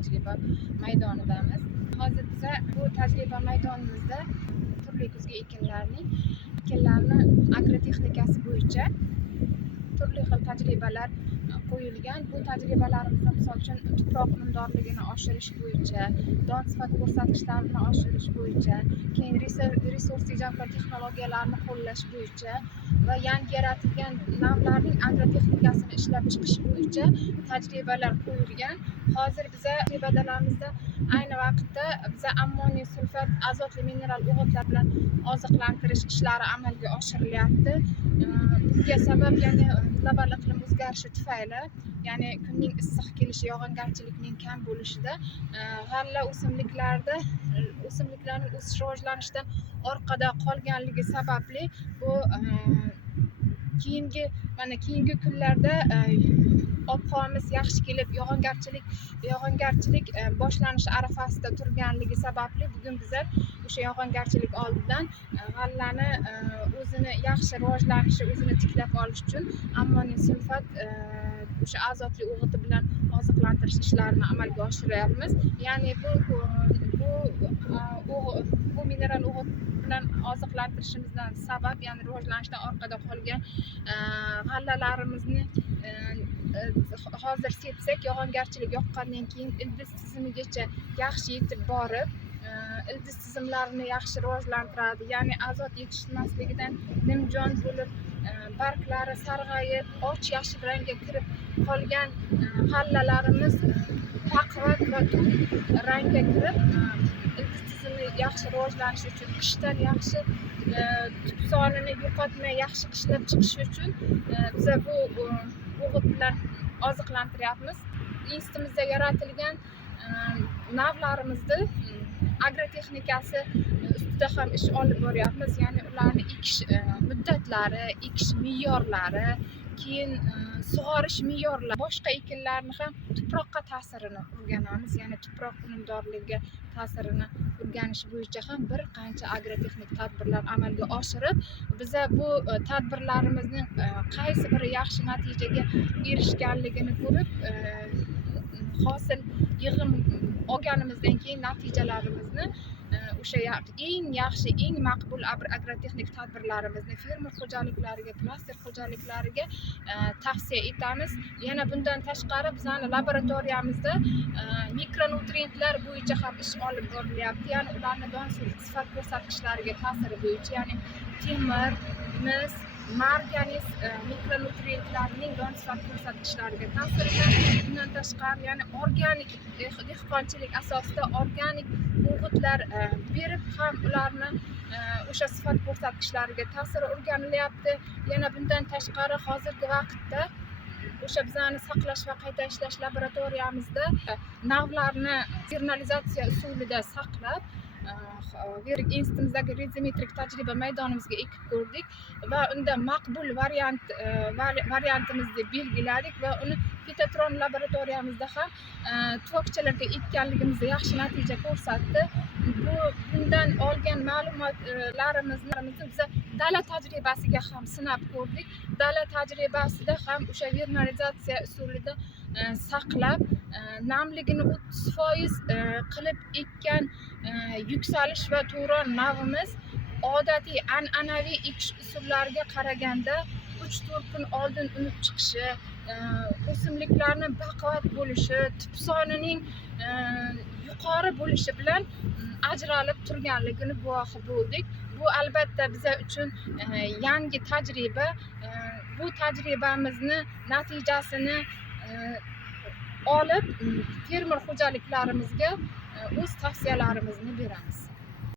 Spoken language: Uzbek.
tajriba maydonidamiz. Hozir biz bu tajriba maydonimizda turli kuzgi ekinlarni agrotexnikasi bo'yicha turli xil tajribalar qo'yilgan. Bu tajribalarimizda misol uchun tuproq unumdorligini oshirish bo'yicha, don sifat ko'rsatkichlarini oshirish bo'yicha, keyin resurs tejamkor texnologiyalarni qo'llash bo'yicha va yangi yaratilgan navlarning agrotexnikasini ishlab chiqish bo'yicha tajribalar qo'yilgan. Hozir biza tajribalarimizda ayni vaqtda biza ammoniy sulfat, azotli mineral o'g'itlar bilan oziqlantirish ishlari amalga oshirilyapti. Bunga sabab ya'ni global iqlim o'zgarishi tufayli, ya'ni kunning issiq kelishi, yog'ingarchilikning kam bo'lishida g'alla o'simliklarning o'sish rivojlanishidan orqada qolganligi sababli bu keyingi kunlarda ob-havomuz yaxshi kelib, yog'ingarchilik boshlanishi arafasida turganligi sababli bugun bizlar o'sha yog'ingarchilik oldidan g'allani o'zini yaxshi rivojlanishi, o'zini tiklab olish uchun ammoniy sulfat o'sha azotli o'g'iti bilan oziqlantirish ishlarini amalga oshiryapmiz. Ya'ni bu mineral o'g'it bilan oziqlantirishimizdan sabab, ya'ni rivojlanishdan orqada qolgan g'allalarimizni hozir sepsak, yog'ingarchilik yoqqandan keyin ildiz tizimigacha yaxshi yetib borib, ildiz tizimlarini yaxshi rivojlantiradi. Ya'ni azot yetishmasligidan nimjon bo'lib, barglari sarg'ayib, och yashil rangga kirib qolgan g'allalarimiz baquvvat va to'q rangga kirib, ildiz tizimi yaxshi rivojlanishi uchun, qishdan yaxshi tub sonini yo'qotmay yaxshi ishlab chiqishi uchun biza bu o'g'it bilan oziqlantiryapmiz. Institutimizda yaratilgan navlarimizni agrotexnikasi ustida ham ish olib boryapmiz. Ya'ni ularni ekish muddatlari, ekish me'yorlari, keyin sug'orish me'yorlari, boshqa ekinlarni ham tuproqqa ta'sirini o'rganamiz. Ya'ni tuproq unumdorligiga ta'sirini o'rganish bo'yicha ham bir qancha agrotexnik tadbirlar amalga oshirib, biza bu tadbirlarimizning qaysi biri yaxshi natijaga erishganligini ko'rib, hosil yig'im olganimizdan keyin natijalarimizni o'sha eng yaxshi, eng maqbul agrotexnik tadbirlarimizni fermer xo'jaliklariga, klaster xo'jaliklariga tavsiya etamiz. Yana bundan tashqari bizning laboratoriyamizda mikronutrientlar bo'yicha ham ish olib borilyapti. Ya'ni ularni don sifat ko'rsatkichlariga ta'siri bo'yicha, ya'ni temir, mis, manganiz mikronutrientlarining don sifat ko'rsatkichlariga ta'siriga, bundan tashqari yana organik dehqonchilik asosida organik o'g'itlar berib ham ularni o'sha sifat ko'rsatkichlariga ta'siri o'rganilyapti. Yana bundan tashqari hozirgi vaqtda o'sha bizani saqlash va qayta ishlash laboratoriyamizda navlarni sterilizatsiya usulida saqlab, institutimizdagi rezimetrik tajriba maydonimizga ekib ko'rdik va unda maqbul variantimizni belgiladik va uni Fitatron laboratoriyamizda ham tuvokchalarga ekkanligimizda yaxshi natija ko'rsatdi. Bundan olgan ma'lumotlarimizni biz dala tajribasiga ham sinab ko'rdik. Dala tajribasida ham o'sha vernalizatsiya usulida saqlab, namligini 30% qilib ekkan yuksalish va to'ron navimiz odatiy an'anaviy ekish usullariga qaraganda 3-4 kun oldin unib chiqishi, o'simliklarni baquvvat bo'lishi, tub sonining yuqori bo'lishi bilan ajralib turganligini guvohi bo'ldik. Bu albatta biza uchun yangi tajriba. Bu tajribamizni natijasini olib, fermer xo'jaliklarimizga o'z tavsiyalarimizni beramiz.